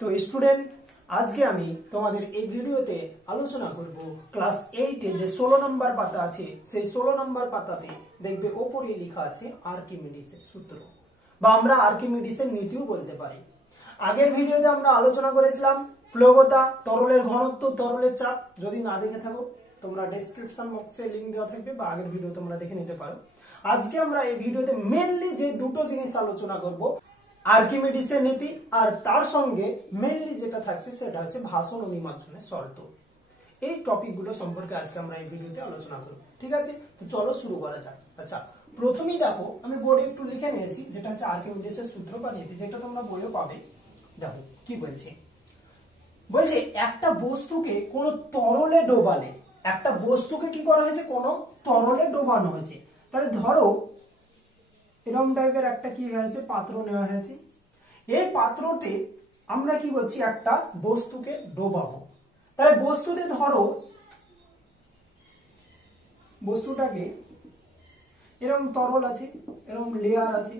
তো স্টুডেন্ট, আজকে আমি তোমাদের এই ভিডিওতে আলোচনা করব ক্লাস 8 এ যে 16 নম্বর পাতা আছে সেই 16 নম্বর পাতাতে দেখবে উপরে লেখা আছে আর্কিমিডিসের সূত্র বা আমরা আর্কিমিডিসের নীতিও বলতে পারি। আগের ভিডিওতে আমরা আলোচনা করেছিলাম প্লবতা, তরলের ঘনত্ব, তরলের চাপ। যদি না দেখে থাকো তোমরা ডেসক্রিপশন বক্সে লিংক দেওয়া থাকবে বা আগের ভিডিও তোমরা দেখে নিতে পারো। আজকে আমরা এই ভিডিওতে মেইনলি যে দুটো জিনিস আলোচনা করব, আর্কিমিডিসের নীতি আর তার সঙ্গে মেইনলি যেটা থাকছে সেটা হচ্ছে ভাষণ ও নির্বাচনের শর্ত। এই টপিকগুলো সম্পর্কে আজকে আমরা এই ভিডিওতে আলোচনা করব। ঠিক আছে, তো চলো শুরু করা যাক। আচ্ছা, প্রথমেই দেখো আমি বোর্ডে একটু লিখে নিয়েছি যেটা হচ্ছে আর্কিমিডিসের সূত্র বা নীতি, যেটা তোমরা বইও পাবে। দেখো কি বলছে, বলছে একটা বস্তুকে কোন তরলে ডোবালে, একটা বস্তুকে কি করা হয়েছে, কোন তরলে ডোবানো হয়েছে। তাহলে ধরো এরকম টাইপের একটা কি হয়েছে, পাত্র নেওয়া হয়েছে। এই পাত্রতে আমরা কি করছি, একটা বস্তুকে ডোবাবো। তাহলে বস্তুতে ধরো বস্তুটাকে এরকম তরল আছে, এরকম লেয়ার আছে,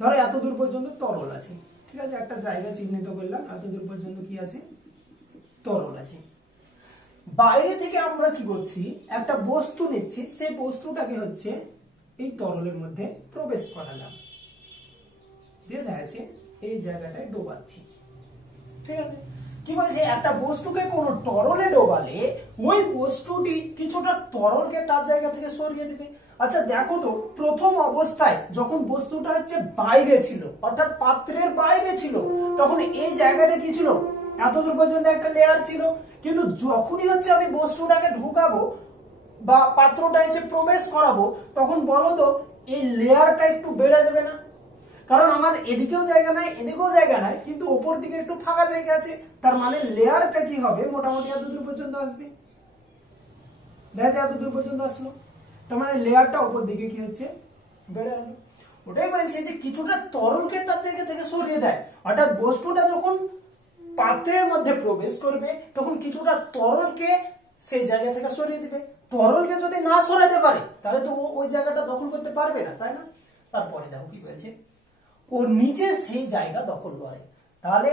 ধরো এত দূর পর্যন্ত তরল আছে। ঠিক আছে, একটা জায়গা চিহ্নিত করলাম, এত দূর পর্যন্ত কি আছে, তরল আছে। বাইরে থেকে আমরা কি করছি, একটা বস্তু নিচ্ছি, সেই বস্তুটাকে হচ্ছে এই তরলের মধ্যে প্রবেশ করালাম, দিয়ে দেখা যাচ্ছে এই জায়গাটায় ডোবাচ্ছি। ঠিক আছে, কি বলছে, একটা বস্তুকে কোন তরলে ডোবালে ওই বস্তুটি কিছুটা তরলকে তার জায়গা থেকে সরিয়ে দিবে। আচ্ছা দেখো তো, প্রথম অবস্থায় যখন বস্তুটা হচ্ছে বাইরে ছিল, অর্থাৎ পাত্রের বাইরে ছিল, তখন এই জায়গাটা কি ছিল, এতদূর পর্যন্ত একটা লেয়ার ছিল। কিন্তু যখনই হচ্ছে আমি বস্তুটাকে ঢুকাবো বা পাত্রটা হচ্ছে প্রবেশ করাবো, তখন বলো তো এই লেয়ারটা একটু বেড়ে যাবে না? কারণ আমার এদিকেও জায়গা নাই, এদিকেও জায়গা নাই, কিন্তু উপর দিকে একটু ফাঁকা জায়গা আছে। তার মানে লেয়ারটা কি হবে, মোটামুটি এত দূর পর্যন্ত আসবে। দেখা যায় এত দূর পর্যন্ত আসলো, তার মানে লেয়ারটা উপর দিকে কি হচ্ছে, বেড়ে গেল। ওটাই বলছে যে কিছুটা তরলকে তার জায়গা থেকে সরিয়ে দেয়। অর্থাৎ বস্তুটা যখন পাত্রের মধ্যে প্রবেশ করবে তখন কিছুটা তরলকে সেই জায়গা থেকে সরিয়ে দিবে। তরলকে যদি না সরাতে পারে তাহলে তো ওই জায়গাটা দখল করতে পারবে না, তাই না? তারপরে দেখো কি বলছে, ও নিজে সেই জায়গা দখল করে। তাহলে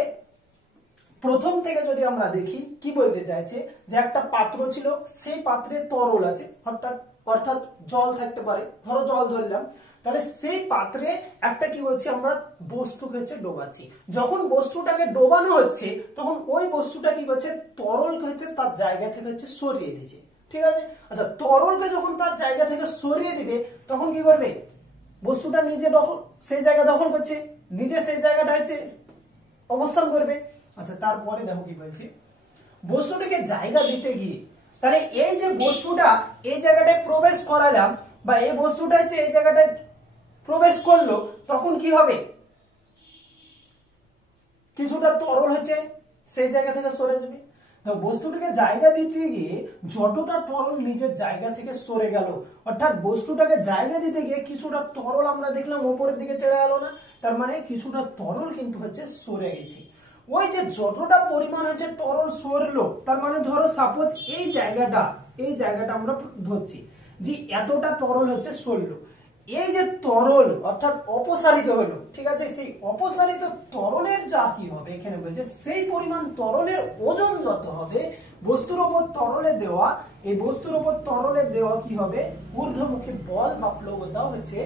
প্রথম থেকে যদি আমরা দেখি কি বলতে চাইছে, যে একটা পাত্র ছিল, সেই পাত্রে তরল আছে, অর্থাৎ জল থাকতে পারে, ধরো জল ধরলাম। তাহলে সেই পাত্রে একটা কি হচ্ছে, আমরা বস্তুকে হচ্ছে ডোবাচ্ছি। যখন বস্তুটাকে ডোবানো হচ্ছে তখন ওই বস্তুটা কি করছে, তরলকে হচ্ছে তার জায়গা থেকে হচ্ছে সরিয়ে দিচ্ছে। ঠিক আছে, আচ্ছা তরলকে যখন তার জায়গা থেকে সরিয়ে দিবে তখন কি করবে, বস্তুটা নিজে দখল, সেই জায়গা দখল করছে, নিজে সেই জায়গাটা হচ্ছে অবস্থান করবে। আচ্ছা তারপরে দেখো কি বলছে, বস্তুটাকে জায়গা দিতে গিয়ে, তাহলে এই যে বস্তুটা এই জায়গাটায় প্রবেশ করালাম বা এই বস্তুটা হচ্ছে এই জায়গাটায় প্রবেশ করলো, তখন কি হবে, কিছুটা তরল হচ্ছে সেই জায়গা থেকে সরে যাবে। বস্তুটাকে জায়গা দিতে গিয়ে যতটা তরল নিজের জায়গা থেকে সরে গেল, অর্থাৎ বস্তুটাকে জায়গা দিতে গিয়ে কিছুটা তরল আমরা দেখলাম উপরের দিকে চলে গেল না, তার মানে কিছুটা তরল কিন্তু হচ্ছে সরে গেছে। ওই যে যতটা পরিমাণ হচ্ছে তরল সরলো, তার মানে ধরো সাপোজ এই জায়গাটা আমরা ধরছি যে এতটা তরল হচ্ছে সরলো। এই যে তরল অর্থাৎ অপসারিত হলো, ঠিক আছে, সেই অপসারিত তরলের যা কি হবে, এখানে বলছে সেই পরিমাণ তরলের ওজন যত হবে বস্তুর উপর তরলে দেওয়া, এই বস্তুর উপর তরলে দেওয়া কি হবে, ঊর্ধ্বমুখী বল বা প্লবতা হচ্ছে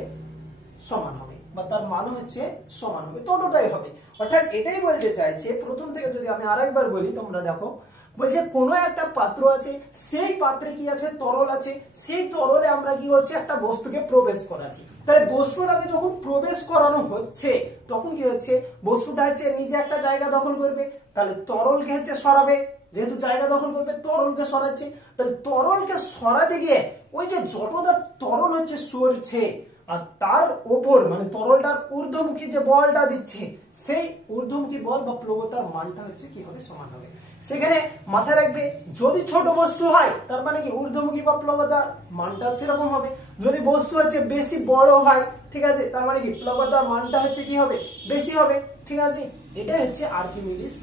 সমান হবে, বা তার মান হচ্ছে সমান হবে, ততটাই হবে। অর্থাৎ এটাই বলতে চাইছে, প্রথম থেকে যদি আমি আরেকবার বলি তোমরা দেখো, বলছে কোন একটা পাত্র আছে, সেই পাত্রে কি আছে, তরল আছে, সেই তরলে আমরা কি হচ্ছে, একটা বস্তুকে প্রবেশ করাচ্ছি। তাহলে বস্তুটাকে যখন প্রবেশ করানো হচ্ছে তখন কি হচ্ছে, বস্তুটা হচ্ছে নিজে একটা জায়গা দখল করবে, তাহলে তরলকে হচ্ছে সরাবে, যেহেতু জায়গা দখল করবে তরলকে সরাচ্ছে। তাহলে তরলকে সরাতে গিয়ে ওই যে যতটা তরল হচ্ছে সরছে, আর তার ওপর মানে তরলটার ঊর্ধ্বমুখী যে বলটা দিচ্ছে, সেই ঊর্ধ্বমুখী বল বা প্লবতার মানটা হচ্ছে কি হবে, সমান হবে। সেখানে মাথায় রাখবে, যদি ছোট বস্তু হয় তার মানে কি ঊর্ধ্বমুখী বা প্লবতার মানটা সেরকম হবে, যদি বস্তু হচ্ছে বেশি বড় হয়, ঠিক আছে, তার মানে কি প্লবতার মানটা হচ্ছে কি হবে, বেশি হবে। ঠিক আছে, এটাই হচ্ছে আর্কিমিডিস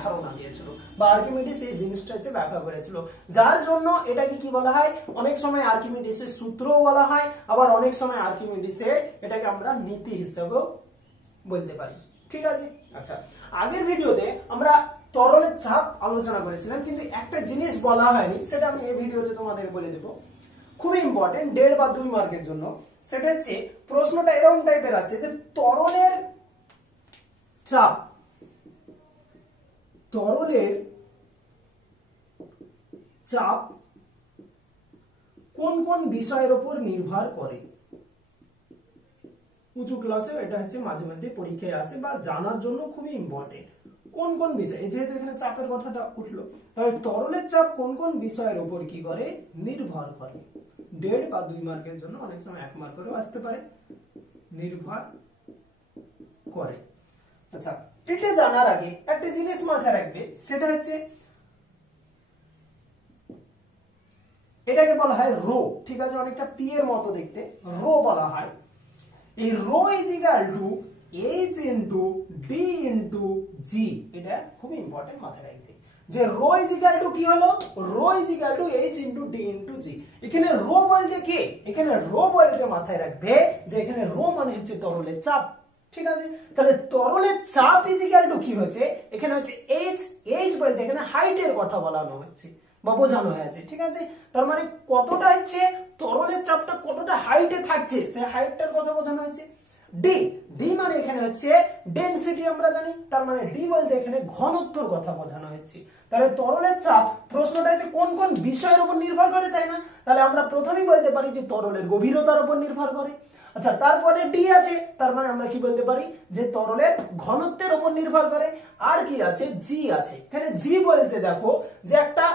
ধারণা দিয়েছিল বা আর্কিমিডিস এই জিনিসটা হচ্ছে ব্যাখ্যা করেছিল, যার জন্য এটাকে কি বলা হয়, অনেক সময় আর্কিমিডিসের সূত্রও বলা হয়, আবার অনেক সময় আর্কিমিডিসের এটাকে আমরা নীতি হিসেবেও বলতে পারি। ঠিক আছে, আচ্ছা, আগের ভিডিওতে আমরা তরলের চাপ আলোচনা করেছিলাম, কিন্তু একটা জিনিস বলা হয়নি, সেটা আমি এই ভিডিওতে তোমাদের বলে দেব, খুবই ইম্পর্টেন্ট 1.5 বা 2 মার্কের জন্য। সেটা হচ্ছে প্রশ্নটা এরকম টাইপের আছে যে তরলের চাপ কোন কোন বিষয়ের উপর নির্ভর করে। উঁচু ক্লাসেও এটা হচ্ছে মাঝে মধ্যে পরীক্ষায় আসে বা জানার জন্য খুবই ইম্পর্টেন্ট। কোন কোন বিষয়, যেহেতু এখানে চাপের কথাটা উঠলো, তাহলে তরলের চাপ কোন কোন বিষয়ের উপর কি করে, নির্ভর করে। 1.5 বা 2 মার্কের জন্য, অনেক সময় 1 মার্কেরও আসতে পারে, নির্ভর করে। আচ্ছা, এটা জানার আগে একটা জিনিস মাথায় রাখবে, সেটা হচ্ছে এটাকে বলা হয় রো, ঠিক আছে, অনেকটা পি এর মতো দেখতে, রো বলা হয়। এই rho is equal to H into D into G, এটা খুব ইম্পর্টেন্ট মাথায় রাখবে যে রো ইজ ইকুয়াল টু কি হলো, rho is equal to H into D into G. এখানে রো বলতে কি, এখানে রো বলতে মাথায় রাখবে যে এখানে রো মানে হচ্ছে তরলের চাপ, ঠিক আছে। তাহলে তরলের চাপ ইজ ইকুয়াল টু কি হচ্ছে, এখানে হচ্ছে এইচ, এইচ বলতে এখানে হাইটের কথা বলানো হচ্ছে বা বোঝানো হয়েছে, ঠিক আছে। তার মানে কতটা হচ্ছে তরলের চাপটা কতটা হাইটে থাকছে, সেই হাইটটার কথা বোঝানো হচ্ছে। ডি, ডি মানে এখানে হচ্ছে ডেনসিটি, আমরা জানি, তার মানে ডি বলতে এখানে ঘনত্বর কথা বোঝানো হচ্ছে। তাহলে তরলের চাপ প্রশ্নটা হচ্ছে কোন কোন বিষয়ের উপর নির্ভর করে, তাই না? তাহলে আমরা প্রথমেই বলতে পারি যে তরলের গভীরতার উপর নির্ভর করে। আচ্ছা, তারপরে ডি আছে, তার মানে আমরা কি বলতে পারি যে তরলের ঘনত্বের উপর নির্ভর করে। আর কি আছে, জি আছে। এখানে জি বলতে দেখো যে একটা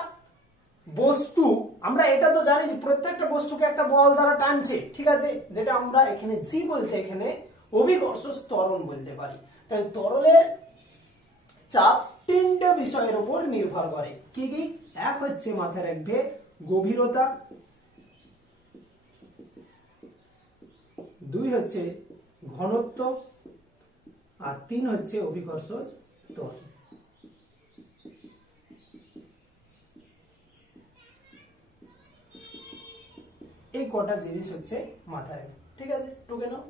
বস্তু, আমরা এটা তো জানি যে প্রত্যেকটা বস্তুকে একটা বল দ্বারা টানছে, ঠিক আছে, যেটা আমরা এখানে জি বলতে এখানে অভিকর্ষ ত্বরণ বলতে পারি। তাই তরলের চাপ 3টে বিষয়ের উপর নির্ভর করে। কি কি? এক হচ্ছে মাথায় রাখবে গভীরতা, 2 হচ্ছে ঘনত্ব, আর 3 হচ্ছে অভিকর্ষ ত্বরণ। এই কটা জিনিস হচ্ছে মাথায়, ঠিক আছে, টুকে নাও।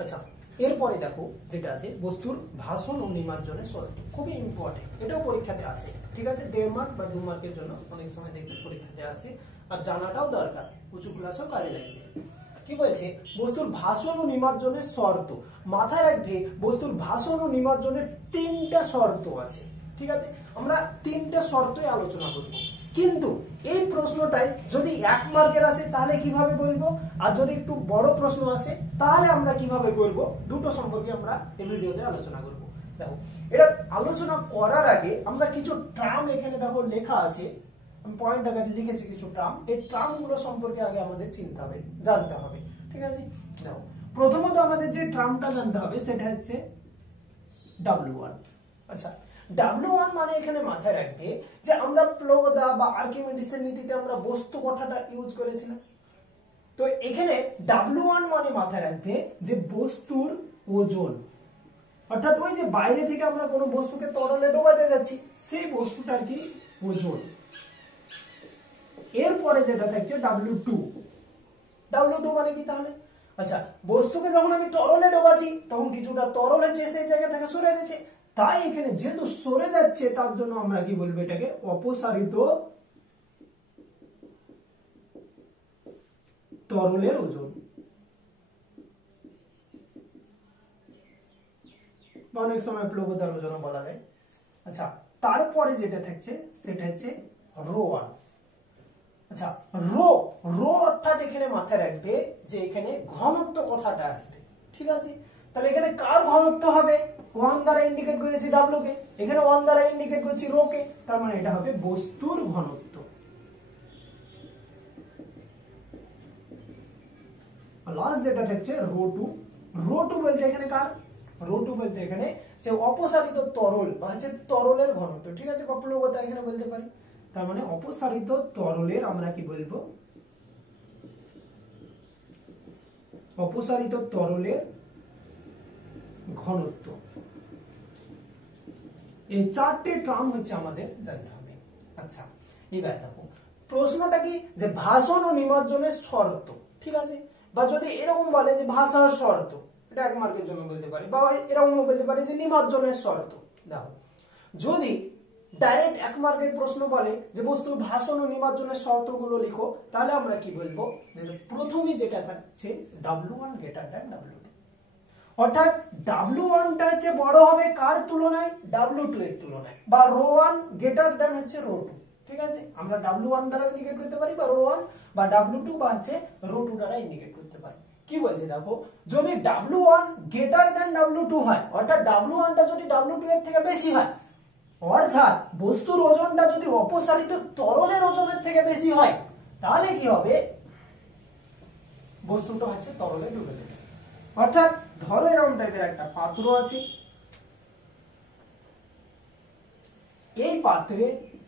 আচ্ছা, এরপরে দেখো যেটা আছে বস্তুর ভাষণ ও নির্মার্জনের শর্ত, খুবই ইম্পর্টেন্ট, এটাও পরীক্ষাতে আসে, ঠিক আছে, 1.5 মার্ক বা 2 মার্কের জন্য অনেক সময় দেখবে পরীক্ষাতে আসে, আর জানাটাও দরকার, উঁচু ক্লাসেও কাজে লাগবে। কি বলছে, বস্তুর ভাষণ ও নির্মার্জনের শর্ত। মাথায় রাখবে বস্তুর ভাষণ ও নির্মার্জনের 3টা শর্ত আছে, ঠিক আছে। আমরা 3টা শর্তই আলোচনা করব, কিন্তু এই প্রশ্নটাই যদি 1 মার্কের আসে তাহলে কিভাবে বলবো, আর যদি একটু বড় প্রশ্ন আসে তাহলে আমরা কিভাবে বলবো, দুটো সম্পর্কে আমরা এই ভিডিওতে আলোচনা করব। দেখো, এটা আলোচনা করার আগে আমরা কিছু টার্ম এখানে দেখো লেখা আছে, আমি পয়েন্ট আকারে লিখেছি কিছু টার্ম, এই টার্ম গুলো সম্পর্কে আগে আমাদের চিনতে হবে, জানতে হবে, ঠিক আছে। দেখো, প্রথমত আমাদের যে টার্মটা জানতে হবে সেটা হচ্ছে W1। আচ্ছা, W1 মানে এখানে মাথায় রাখবে যে আমরা প্লগদা বা আর্কিমিডিসের নীতিতে আমরা বস্তু কথাটা ইউজ করেছিলাম। তো এখানে W1 মানে মাথায় রাখবে যে বস্তুর ওজন, অর্থাৎ ওই যে বাইরে থেকে আমরা কোনো বস্তুকে তরলে ডোবাতে যাচ্ছি সেই বস্তুটার কি ওজন। এরপরে যেটা থাকছে W2, W2 মানে কি তাহলে, আচ্ছা, বস্তুকে যখন আমি তরলে ডোবাচ্ছি তখন কিছুটা তরল হচ্ছে সেই জায়গা থেকে সরে যাচ্ছে, তাই এখানে যেহেতু সরে যাচ্ছে তার জন্য আমরা কি বলবো, এটাকে অপসারিত তরলের ওজন, অনেক সময় প্লবতার ওজন বলা যায়। আচ্ছা, তারপরে যেটা থাকছে সেটা হচ্ছে ρ1। আচ্ছা, রো, রো অর্থাৎ এখানে মাথায় রাখবে যে এখানে ঘনত্ব কথাটা আসবে, ঠিক আছে। তাহলে এখানে কার ঘনত্ব হবে, 1 দ্বারা ইন্ডিকেট করেছি W কে, এখানে 1 দ্বারা ইন্ডিকেট করছি রো কে, তার মানে এটা হবে বস্তুর ঘনত্ব। লাস্ট যেটা থাকছে ρ2, ρ2 বলতে এখানে কার, ρ2 বলতে এখানে যে অপসারিত তরল বা হচ্ছে তরলের ঘনত্ব, ঠিক আছে, বা প্লবতা এখানে বলতে পারি। তার মানে অপসারিত তরলের আমরা কি বলবো, অপসারিত তরলের ঘনত্ব। এই 4টে টার্ম হচ্ছে আমাদের জানতে হবে। আচ্ছা, এবার দেখো প্রশ্নটা কি, যে ভাষণ ও নিমজ্জনের শর্ত, ঠিক আছে, বা যদি এরকম বলে যে ভাষার শর্ত, এটা 1 মার্কের জন্য বলতে পারি, বা এরকমও বলতে পারি যে নিমজ্জনের শর্ত। দেখো যদি ডাইরেক্ট 1 মার্কের প্রশ্ন বলে যে বস্তুর ভাসন ও নিমজ্জনের শর্তগুলো লিখো, তাহলে আমরা কি বলবো, প্রথমেই যেটা থাকছে W1 গ্রেটার দ্যান W2, অর্থাৎ W1 টা হচ্ছে বড় হবে কার তুলনায়, W2 এর তুলনায়, বা ρ1 গ্রেটার দ্যান হচ্ছে ρ2। ঠিক আছে, আমরা W1 দ্বারা ইন্ডিকেট করতে পারি, বা ρ1 বা W2 বা হচ্ছে ρ2 দ্বারা ইন্ডিকেট করতে পারি। কি বলছে দেখো, যদি W1 গ্রেটার দ্যান W2 হয়, অর্থাৎ W1 টা যদি W2 এর থেকে বেশি হয়, অর্থাৎ বস্তুর ওজনটা যদি অপসারিত তরলের ওজনের থেকে বেশি হয়, তাহলে কি হবে, বস্তুটা হচ্ছে তরলে ডুবে যাবে। অর্থাৎ ধরো এরকম টাইপের একটা পাত্র আছে, এই পাত্রে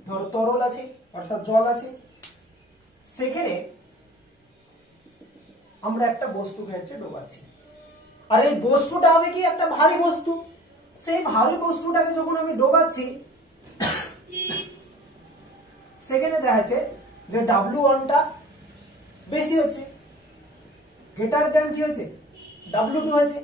ধরো তরল আছে অর্থাৎ জল আছে, সেখানে আমরা একটা বস্তুকে হচ্ছে ডোবাচ্ছি, আর এই বস্তুটা হবে কি একটা ভারী বস্তু। সেই ভারী বস্তুটাকে যখন আমি ডোবাচ্ছি, সেখানে দেখা যাচ্ছে যে W1 টা বেশি হচ্ছে, গ্রেটার দ্যান কি হয়েছে, W2 হয়েছে।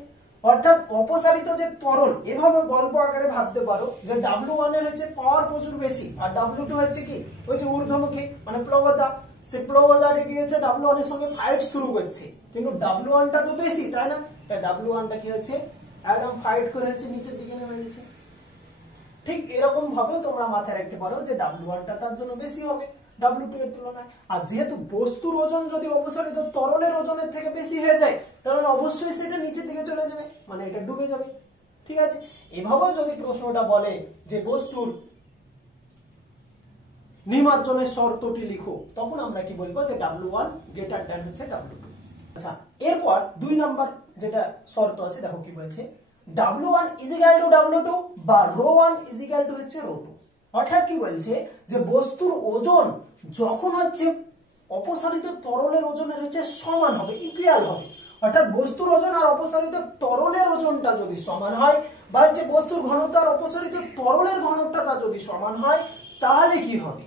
অর্থাৎ অপসারিত যে তরল, এভাবে গল্প আকারে ভাবতে পারো যে W1 এর হচ্ছে পাওয়ার প্রচুর বেশি, আর W2 হচ্ছে কি, ওই যে ঊর্ধ্বমুখী মানে প্লবতা, সে প্লবতাটা কি হচ্ছে W1 এর সঙ্গে ফাইট শুরু করছে, কিন্তু W1 টা তো বেশি, তাই না, তাই W1 টা কি হচ্ছে একদম ফাইট করে হচ্ছে নিচের দিকে নেমে গেছে। ঠিক এরকম ভাবেও তোমরা মাথায় রাখতে পারো যে W1 টা তার জন্য বেশি হবে W2 এর তুলনায়। আর যেহেতু বস্তুর ওজন যদি অপসারিত তরলের ওজনের থেকে বেশি হয়ে যায়, তাহলে অবশ্যই সেটা নিচের দিকে চলে যাবে, মানে এটা ডুবে যাবে। ঠিক আছে, এভাবেও যদি প্রশ্নটা বলে যে বস্তুর নিমজ্জনের শর্তটি লিখো, তখন আমরা কি বলবো যে W1 গ্রেটার দ্যান হচ্ছে W2। আচ্ছা, এরপর 2 নাম্বার যেটা শর্ত আছে, দেখো কি বলছে, W1 ইজিক্যাল টু W2 বা ρ1 ইজিক্যাল টু হচ্ছে ρ2। অর্থাৎ কি বলছে যে বস্তুর ওজন যখন হচ্ছে অপসারিত তরলের ওজনের হচ্ছে সমান হবে, ইকুয়াল হবে, অর্থাৎ বস্তুর ওজন আর অপসারিত তরলের ওজনটা যদি সমান হয়, বা হচ্ছে বস্তুর ঘনত্ব আর অপসারিত তরলের ঘনত্বটা যদি সমান হয়, তাহলে কি হবে,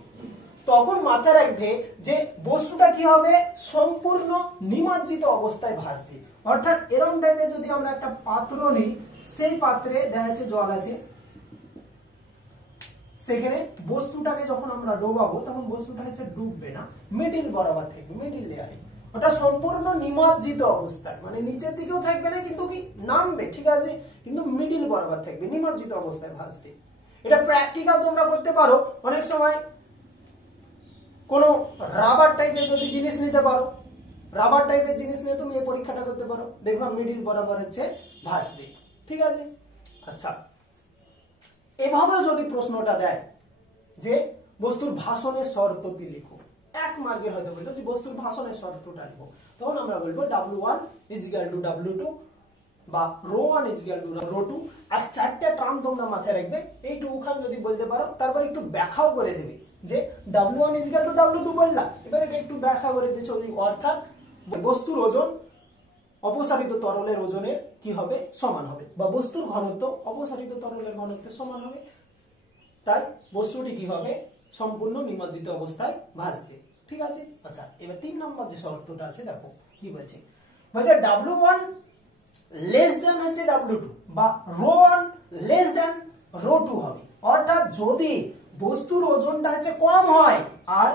তখন মাথায় রাখবে যে বস্তুটা কি হবে, সম্পূর্ণ নিমজ্জিত অবস্থায় ভাসবে। অর্থাৎ এরকম টাইপের যদি আমরা একটা পাত্র নিই, সেই পাত্রে দেখা যাচ্ছে জল আছে, সেখানে বস্তুটাকে যখন আমরা ডোবাবো, তখন বস্তুটা হচ্ছে ডুববে না, মিডিল বরাবর থাকবে, মিডিল লেয়ারে, ওটা সম্পূর্ণ নিমজ্জিত অবস্থায়, মানে নিচের দিকেও থাকবে না কিন্তু কি নামবে, ঠিক আছে, কিন্তু মিডিল বরাবর থাকবে, নিমজ্জিত অবস্থায় ভাসবে। এটা প্র্যাকটিক্যাল তোমরা করতে পারো, অনেক সময় কোন রাবার টাইপের যদি জিনিস নিতে পারো, রাবার টাইপের জিনিস নিয়ে তুমি এই পরীক্ষাটা করতে পারো, দেখো মিডিল বরাবর হচ্ছে ভাসবে। ঠিক আছে, আচ্ছা, এভাবে যদি প্রশ্নটা দেয় যে বস্তুর ভাসনের শর্তটি লিখো, 1 মার্কের হয়তো বললো যে বস্তুর ভাসনের শর্তটা লিখো, তখন আমরা বলবো W1 ইজিক্যাল টু W2 বা ρ1 ইজিক্যাল টু ρ2। আর 4টা টার্ম তোমরা মাথায় রাখবে, এইটুকুখান যদি বলতে পারো, তারপর একটু ব্যাখ্যাও করে দেবে যে W1 ইজিক্যাল টু W2 বললাম, এবার এটা একটু ব্যাখ্যা করে দিচ্ছ, অর্থাৎ বস্তুর ওজন অপসারিত তরলের ওজনের কি হবে, সমান হবে, বা বস্তুর ঘনত্ব অপসারিত তরলের ঘনত্বের সমান হবে, তাই বস্তুটি কি হবে, সম্পূর্ণ নিমজ্জিত অবস্থায় ভাসবে। ঠিক আছে, আচ্ছা, এবার 3 নম্বর যে শর্তটা আছে, দেখো কি বলছে, বলছে W1 লেস দ্যান হচ্ছে W2 বা ρ1 লেস দ্যান ρ2 হবে। অর্থাৎ যদি বস্তুর ওজনটা হচ্ছে কম হয় আর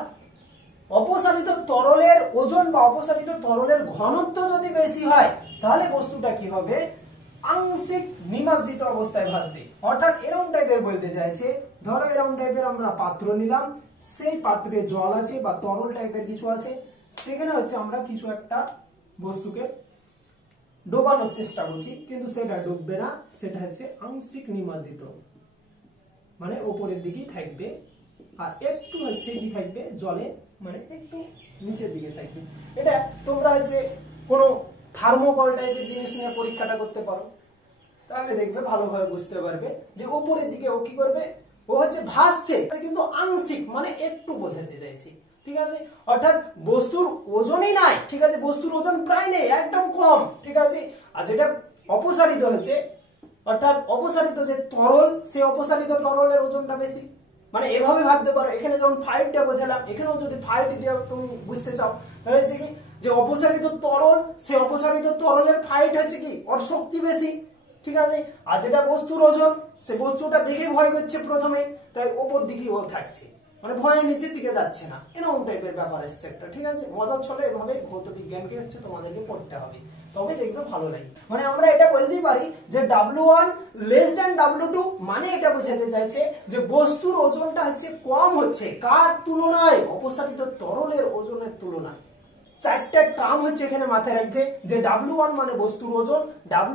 অপসারিত তরলের ওজন বা অপসারিত তরলের ঘনত্ব যদি বেশি হয়, তাহলে বস্তুটা কি হবে, আংশিক নিমজ্জিত অবস্থায় ভাসবে। অর্থাৎ এরকম টাইপের বলতে চাইছে, ধরো এরকম টাইপের আমরা পাত্র নিলাম, সেই পাত্রে জল আছে বা তরল টাইপের কিছু আছে, সেখানে হচ্ছে আমরা কিছু একটা বস্তুকে ডোবানোর চেষ্টা করছি, কিন্তু সেটা ডুববে না, সেটা হচ্ছে আংশিক নিমজ্জিত, মানে উপরের দিকেই থাকবে, আর একটু হচ্ছে কি থাকবে জলে, মানে একটু নিচের দিকে থাকবে। এটা তোমরা হচ্ছে কোনো থার্মোকল টাইপের জিনিস নিয়ে পরীক্ষাটা করতে পারো, তাহলে দেখবে ভালোভাবে বুঝতে পারবে যে উপরের দিকে ও কি করবে, ও হচ্ছে ভাসছে কিন্তু আংশিক, মানে একটু বোঝাতে চাইছি। ঠিক আছে, অর্থাৎ বস্তুর ওজনই নাই, ঠিক আছে, বস্তুর ওজন প্রায় নেই, একদম কম। ঠিক আছে, আর যেটা অপসারিত হচ্ছে, অর্থাৎ অপসারিত যে তরল, সে অপসারিত তরলের ওজনটা বেশি, মানে এভাবে ভাবতে পারো, এখানে যখন ফাইটটা বোঝালাম, এখানেও যদি ফাইট দিয়ে তুমি বুঝতে চাও, হয়েছে কি যে অপসারিত তরল, সেই অপসারিত তরলের ফাইট হচ্ছে কি ওর শক্তি বেশি, ঠিক আছে। আর যেটা বস্তুর ওজন, সে বস্তুটা দেখে ভয় করছে প্রথমে, তাই ওপর দিকে ও থাকছে, মানে ভয়ের নিচের দিকে যাচ্ছে না, এরকম টাইপের ব্যাপার এসছে একটা, ঠিক আছে। মজার ছলে এভাবে ভৌত বিজ্ঞানকে হচ্ছে তোমাদেরকে পড়তে হবে, তবে দেখবে ভালো লাগে। মানে আমরা এটা বলতেই পারি যে W1 লেস দ্যান W2, মানে এটা বোঝাতে চাইছে যে বস্তুর ওজনটা হচ্ছে কম হচ্ছে, কার তুলনায়? অপসারিত তরলের ওজনের তুলনায়। চারটা টার্ম হচ্ছে এখানে মাথায় রাখবে, যে W1 মানে বস্তুর ওজন,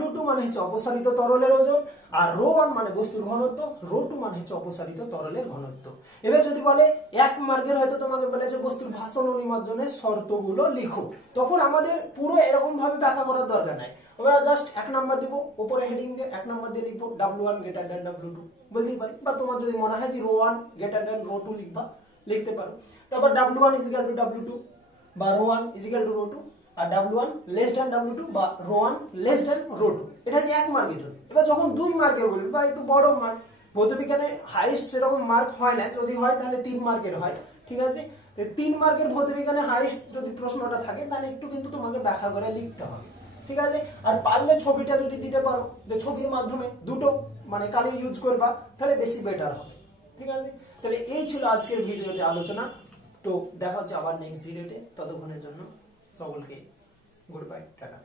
W2 মানে হচ্ছে অপসারিত তরলের ওজন, আর ρ1 মানে বস্তুর ঘনত্ব, ρ2 মানে হচ্ছে অপসারিত তরলের ঘনত্ব। এবার যদি বলে 1 মার্কের হয়তো তোমাকে বলেছে বস্তুর ভাষণ ও নিমজ্জনের শর্তগুলো লিখো, তখন আমাদের পুরো এরকম ভাবে ব্যাখ্যা করার দরকার নাই, আমরা জাস্ট 1 নাম্বার দিব, উপরে হেডিং দিয়ে 1 নাম্বার দিয়ে লিখবো W1 গ্রেটার দ্যান W2 বলতেই পারি, বা তোমার যদি মনে হয় যে ρ1 গ্রেটার দ্যান ρ2 লিখবা, লিখতে পারো। তারপর W1 ইকুয়াল টু W2 বা ρ1 ইকুয়াল টু ρ2, আর W1 লেস দ্যান W2 বা ρ1 লেস দ্যান রো2, এটা হচ্ছে 1 মার্কের জন্য। এবার যখন 2 মার্কের বলবি বা একটু বড় মার্ক, ভৌতবিজ্ঞানে হাইস্ট সেরকম মার্ক হয় না, যদি হয় তাহলে 3 মার্কের হয়, ঠিক আছে। 3 মার্কের ভৌতবিজ্ঞানে হাইস্ট যদি প্রশ্নটা থাকে তাহলে একটু কিন্তু তোমাকে ব্যাখ্যা করে লিখতে হবে, ঠিক আছে। আর পারলে ছবিটা যদি দিতে পারো, যে ছবির মাধ্যমে দুটো মানে কালি ইউজ করবা, তাহলে বেশি বেটার হবে, ঠিক আছে। তাহলে এই ছিল আজকের ভিডিওতে আলোচনা, তো দেখা হচ্ছে আবার নেক্সট ভিডিওতে, ততক্ষণের জন্য সকলকে গুড বাই, টাটা।